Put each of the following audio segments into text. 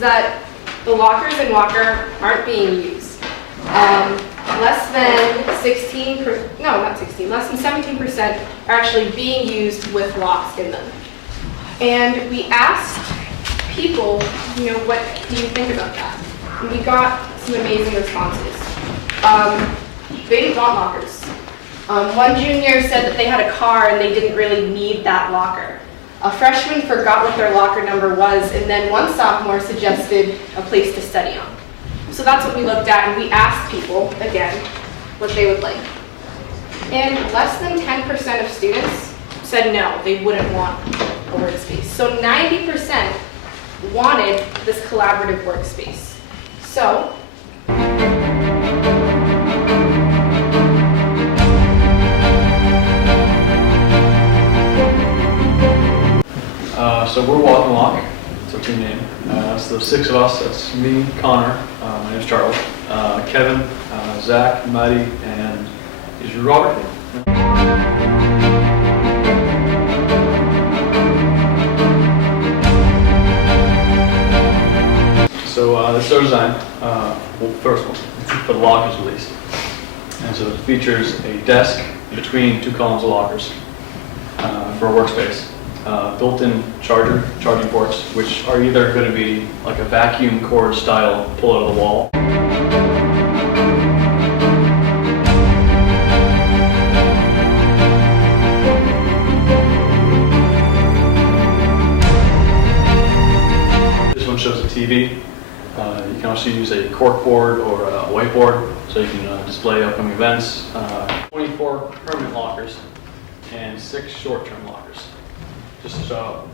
that the lockers in Walker aren't being used. Less than 17% are actually being used with locks in them. And we asked people, what do you think about that? And we got some amazing responses. They didn't want lockers. One junior said that they had a car and they didn't really need that locker. A freshman forgot what their locker number was, and then one sophomore suggested a place to study on. So that's what we looked at, and we asked people, again, what they would like. And less than 10% of students said no, they wouldn't want a workspace. So 90% wanted this collaborative workspace. So, so we're Walk and Lock, that's our team name. So there's 6 of us, that's me, Connor, my name's Charles, Kevin, Zach, Maddie, and is you Robert? So this is our design, first one, for the lockers at least. And so it features a desk between 2 columns of lockers for a workspace. Built-in charging ports, which are either going to be like a vacuum cord style pull out of the wall. This one shows a TV. You can also use a cork board or a whiteboard, so you can display upcoming events. 24 permanent lockers and 6 short-term lockers. Just to show.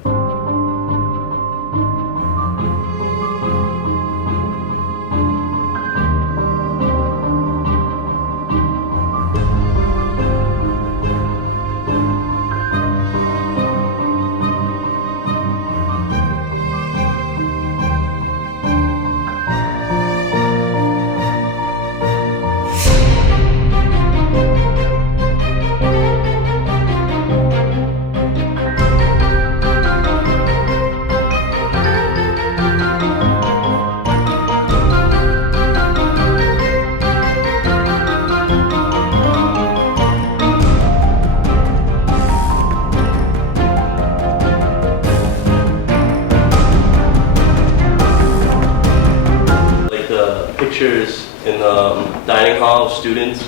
Pictures in the dining hall of students,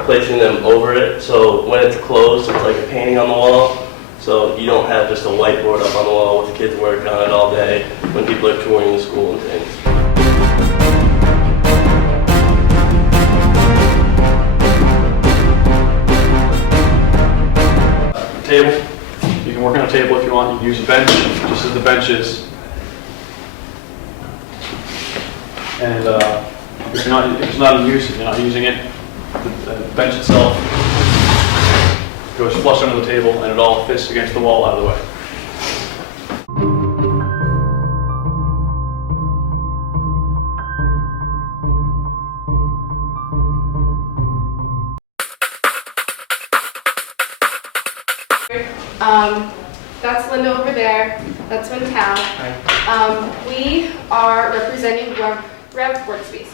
placing them over it, so when it's closed it's like a painting on the wall, so you don't have just a whiteboard up on the wall with kids working on it all day when people are touring the school and things. Table. You can work on a table if you want. You can use a bench, just as the bench is. And if it's not in use, if you're not using it, the bench itself goes flush under the table and it all fits against the wall out of the way. That's Linda over there. That's Wintal. We are representing Rev Workspaces.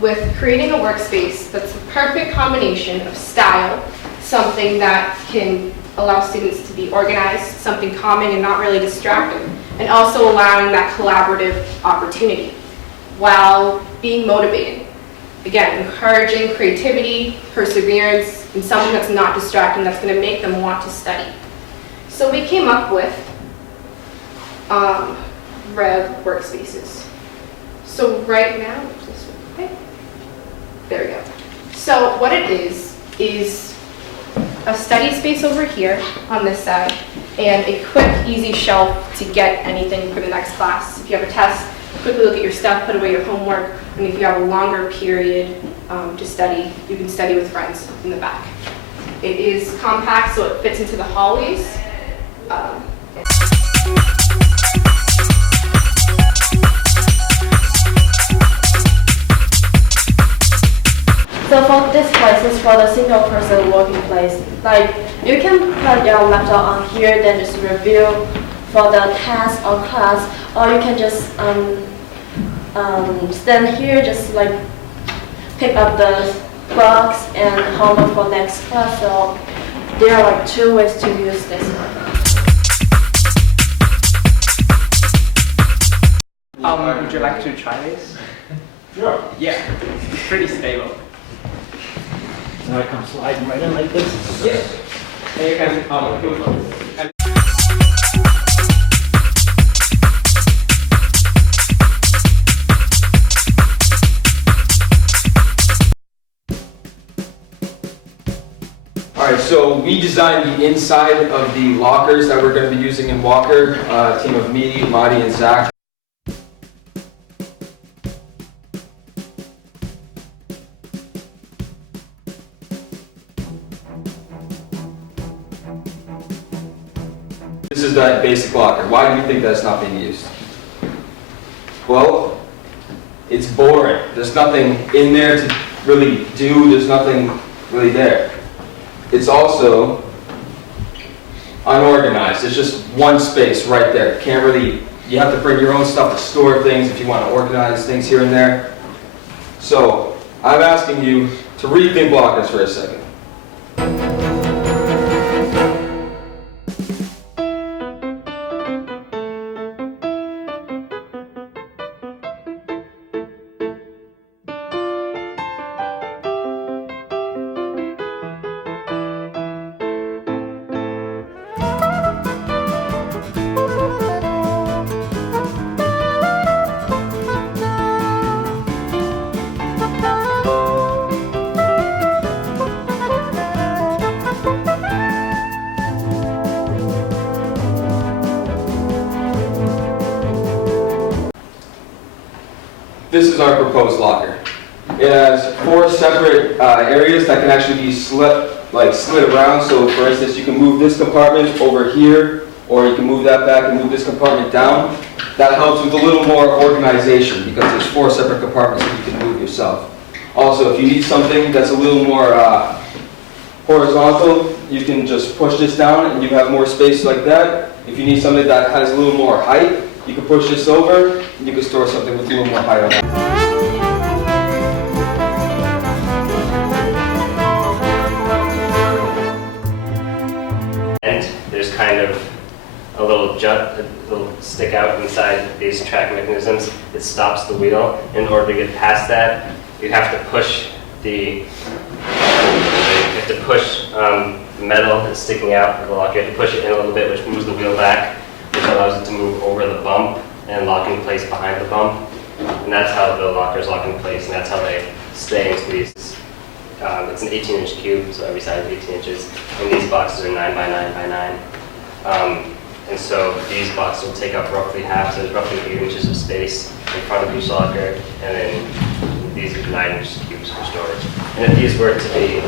With creating a workspace that's the perfect combination of style, something that can allow students to be organized, something calming and not really distracting, and also allowing that collaborative opportunity. while being motivating. Again, encouraging creativity, perseverance, and something that's not distracting, that's going to make them want to study. So we came up with Rev Workspaces. So right now, okay, there we go. So what it is a study space over here on this side, and a quick, easy shelf to get anything for the next class. If you have a test, quickly look at your stuff, put away your homework, and if you have a longer period to study, you can study with friends in the back. It is compact, so it fits into the hallways. So for this place is for the single person working place. Like you can put your laptop on here, then just review for the task or class, or you can just stand here, just like pick up the box and homework for next class. So there are like 2 ways to use this one. Would you like to try this? Sure. Yeah, it's pretty stable. Now I come sliding right in like this? Yes. And you can All right, so we designed the inside of the lockers that we're going to be using in Walker, a team of me, Madi, and Zach. This is that basic locker. Why do you think that's not being used? Well, it's boring. There's nothing in there to really do. There's nothing really there. It's also unorganized. It's just one space right there. Can't really, you have to bring your own stuff to store things if you want to organize things here and there. So I'm asking you to rethink lockers for a second. This is our proposed locker. It has 4 separate areas that can actually be slid around. So for instance, you can move this compartment over here, or you can move that back and move this compartment down. That helps with a little more organization because there's 4 separate compartments that you can move yourself. Also, if you need something that's a little more horizontal, you can just push this down and you have more space like that. If you need something that has a little more height, you can push this over and you can store something with a little more height on it. And there's kind of a little stick out inside these track mechanisms. It stops the wheel. In order to get past that, you have to push the metal that's sticking out of the lock. You have to push it in a little bit, which moves the wheel back, which allows it to move over the bump and lock in place behind the bump. And that's how the lockers lock in place, and that's how they stay in these. It's an 18-inch cube, so every side is 18 inches. And these boxes are 9 by 9 by 9. And so these boxes will take up roughly half, so there's roughly 8 inches of space in front of each locker, and then these are 9-inch cubes for storage. And if these were to be,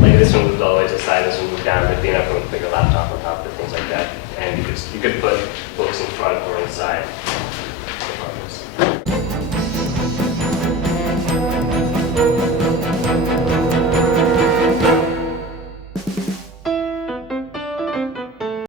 like this one moved all the way to the side, this one moved down, there'd be enough room to put your laptop on top of it, things like that. And you could put books in front or inside.